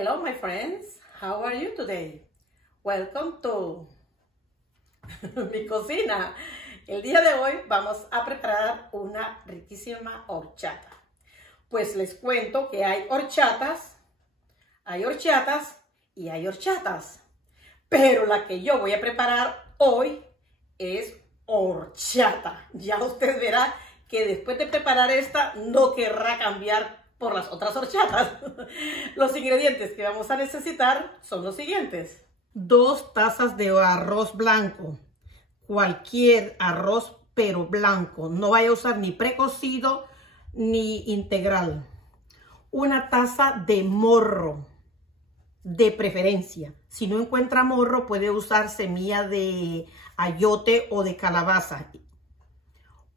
Hello my friends, how are you today? Welcome to mi cocina. El día de hoy vamos a preparar una riquísima horchata. Pues les cuento que hay horchatas y hay horchatas. Pero la que yo voy a preparar hoy es horchata. Ya usted verá que después de preparar esta no querrá cambiar por las otras horchatas. Los ingredientes que vamos a necesitar son los siguientes: 2 tazas de arroz blanco, cualquier arroz pero blanco, no vaya a usar ni precocido ni integral. 1 taza de morro, de preferencia. Si no encuentra morro, puede usar semilla de ayote o de calabaza.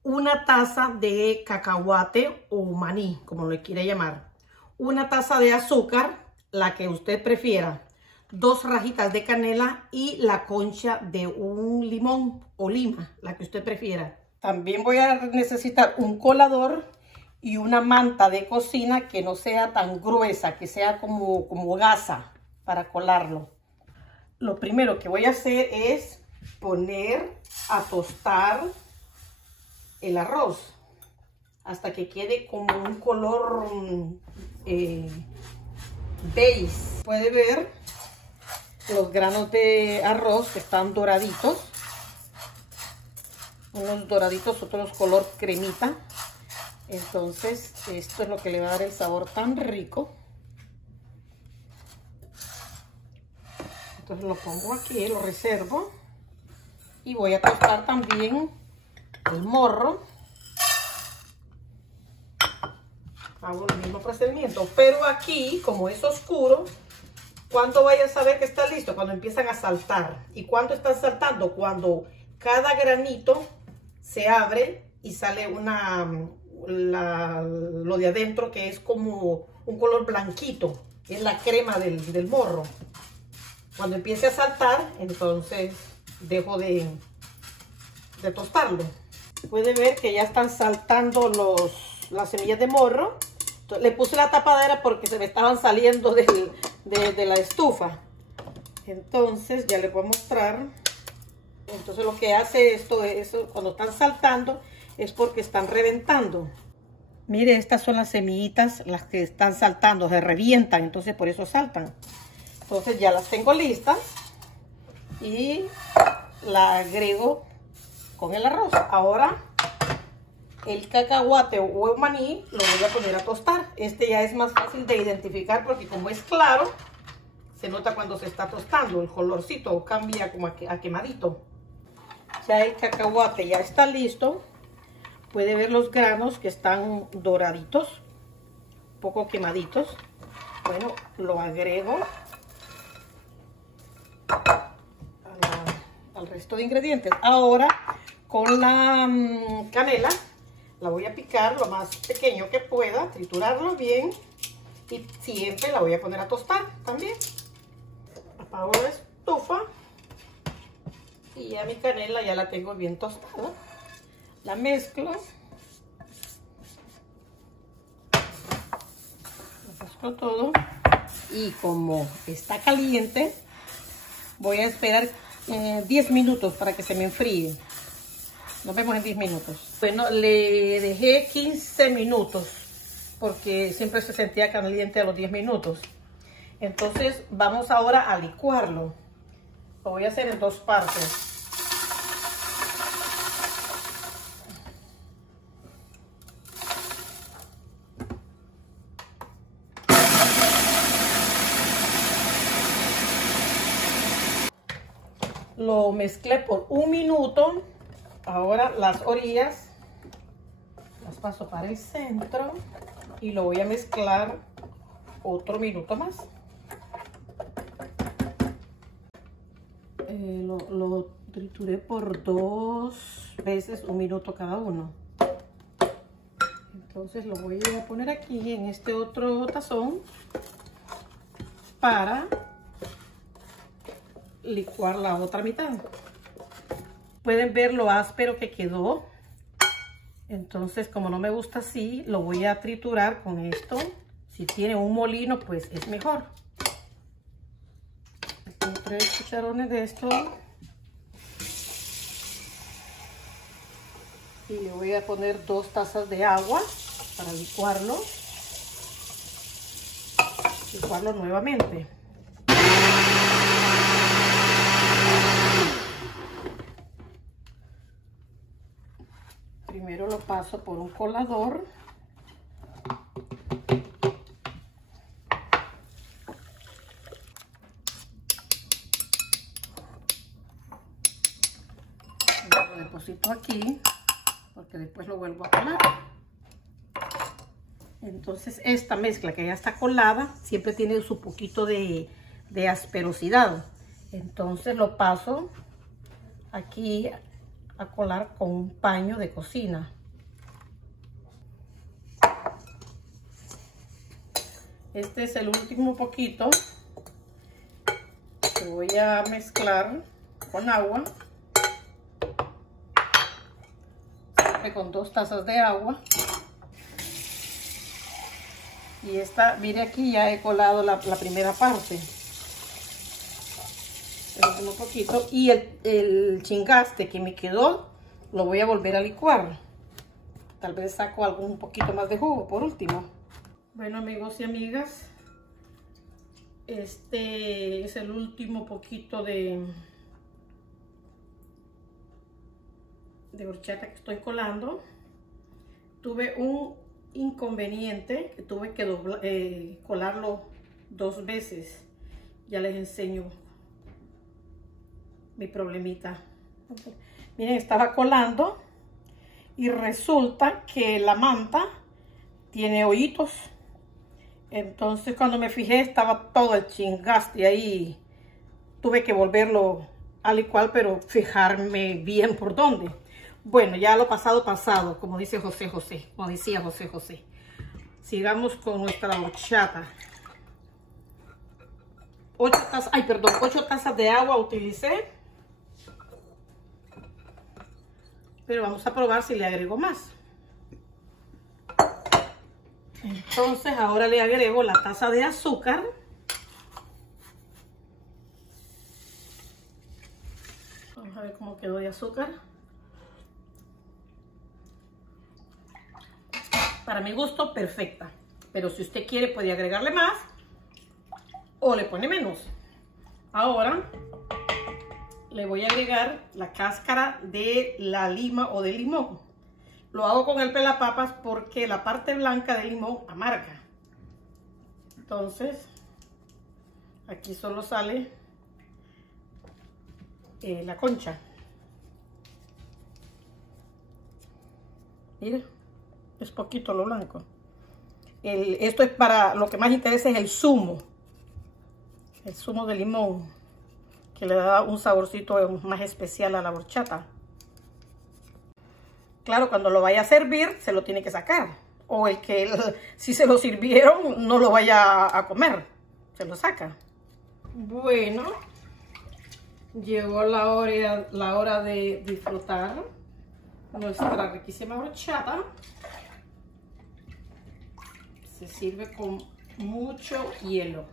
1 taza de cacahuate o maní, como le quiere llamar. 1 taza de azúcar, la que usted prefiera. 2 rajitas de canela y la concha de un limón o lima, la que usted prefiera. También voy a necesitar un colador y una manta de cocina que no sea tan gruesa, que sea como gasa para colarlo. Lo primero que voy a hacer es poner a tostar el arroz hasta que quede como un color beige. Puede ver los granos de arroz que están doraditos, unos doraditos, otros color cremita. Entonces esto es lo que le va a dar el sabor tan rico. Entonces lo pongo aquí, lo reservo y voy a tostar también el morro. Hago el mismo procedimiento, pero aquí, como es oscuro, ¿cuándo vaya a saber que está listo? Cuando empiezan a saltar. ¿Y cuándo están saltando? Cuando cada granito se abre y sale lo de adentro, que es como un color blanquito, es la crema del morro. Cuando empiece a saltar, entonces dejo de tostarlo. Puede ver que ya están saltando las semillas de morro. Le puse la tapadera porque se me estaban saliendo de la estufa. Entonces ya les voy a mostrar. Entonces lo que hace esto, cuando están saltando, es porque están reventando. Mire, estas son las semillitas, las que están saltando, se revientan, entonces por eso saltan. Entonces ya las tengo listas y la agrego con el arroz. Ahora el cacahuate o el maní lo voy a poner a tostar. Este ya es más fácil de identificar porque como es claro, se nota cuando se está tostando. El colorcito cambia como a quemadito. Ya el cacahuate ya está listo. Puede ver los granos que están doraditos, un poco quemaditos. Bueno, lo agrego al resto de ingredientes. Ahora con la canela la voy a picar lo más pequeño que pueda, triturarlo bien y siempre la voy a poner a tostar también. Apago la estufa y ya mi canela ya la tengo bien tostada. La mezclo. Lo mezclo todo y como está caliente voy a esperar 10 minutos para que se me enfríe. Nos vemos en 10 minutos. Bueno, le dejé 15 minutos porque siempre se sentía caliente a los 10 minutos. Entonces vamos ahora a licuarlo. Lo voy a hacer en 2 partes. Lo mezclé por 1 minuto. Ahora las orillas las paso para el centro y lo voy a mezclar otro minuto más. Lo trituré por 2 veces 1 minuto cada uno. Entonces lo voy a poner aquí en este otro tazón para licuar la otra mitad. Pueden ver lo áspero que quedó. Entonces, como no me gusta así, lo voy a triturar con esto. Si tiene un molino, pues es mejor. 3 cucharones de esto. Y le voy a poner 2 tazas de agua para licuarlo. Licuarlo nuevamente. Primero lo paso por un colador. Lo deposito aquí porque después lo vuelvo a colar. Entonces esta mezcla que ya está colada siempre tiene su poquito de asperosidad. Entonces lo paso aquí a colar con un paño de cocina. Este es el último poquito que voy a mezclar con agua. Siempre con 2 tazas de agua. Y esta, mire aquí, ya he colado la primera parte. El último poquito. Y el chingaste que me quedó, lo voy a volver a licuar. Tal vez saco un poquito más de jugo por último. Bueno, amigos y amigas, este es el último poquito de horchata que estoy colando. Tuve un inconveniente que tuve que colarlo 2 veces. Ya les enseño mi problemita. Miren, estaba colando y resulta que la manta tiene hoyitos. Entonces cuando me fijé estaba todo el chingaste ahí. Tuve que volverlo a licuar, pero fijarme bien por dónde. Bueno, ya lo pasado, pasado, como dice José José, como decía José José. Sigamos con nuestra horchata. 8 tazas de agua utilicé. Pero vamos a probar si le agrego más. Entonces ahora le agrego la taza de azúcar. Vamos a ver cómo quedó de azúcar. Para mi gusto, perfecta. Pero si usted quiere, puede agregarle más o le pone menos. Ahora le voy a agregar la cáscara de la lima o del limón. Lo hago con el pelapapas porque la parte blanca del limón amarga. Entonces, aquí solo sale la concha. Mira. Es poquito lo blanco. Esto es para, lo que más interesa es el zumo de limón, que le da un saborcito más especial a la horchata. Claro, cuando lo vaya a servir, se lo tiene que sacar. O si se lo sirvieron, no lo vaya a comer. Se lo saca. Bueno, llegó la hora de disfrutar nuestra riquísima horchata. Se sirve con mucho hielo.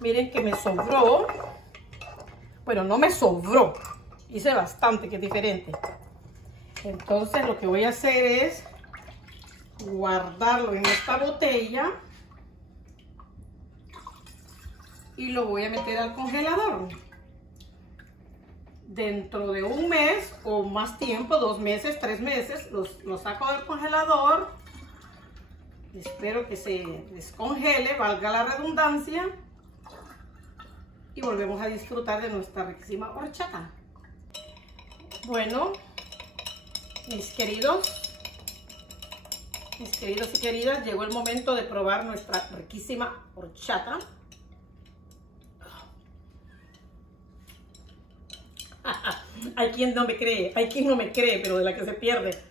Miren que me sobró. Bueno, no me sobró. Hice bastante, que es diferente. Entonces lo que voy a hacer es guardarlo en esta botella. Y lo voy a meter al congelador. Dentro de 1 mes o más tiempo, 2 meses, 3 meses, lo saco del congelador. Espero que se descongele, valga la redundancia. Y volvemos a disfrutar de nuestra riquísima horchata. Bueno, mis queridos y queridas, llegó el momento de probar nuestra riquísima horchata. Hay quien no me cree, pero de la que se pierde.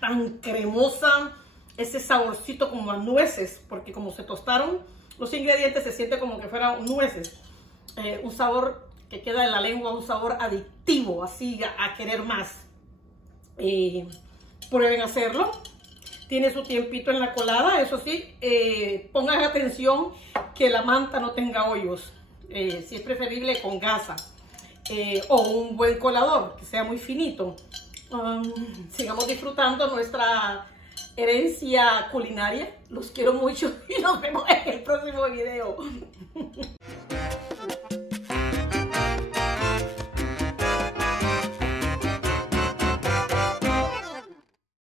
Tan cremosa, ese saborcito como a nueces, porque como se tostaron los ingredientes, se siente como que fueran nueces. Un sabor que queda en la lengua, un sabor adictivo, así a querer más. Prueben hacerlo. Tiene su tiempito en la colada, eso sí, pongan atención que la manta no tenga hoyos. Si es preferible con gasa o un buen colador, que sea muy finito. Sigamos disfrutando nuestra herencia culinaria. Los quiero mucho y nos vemos en el próximo video.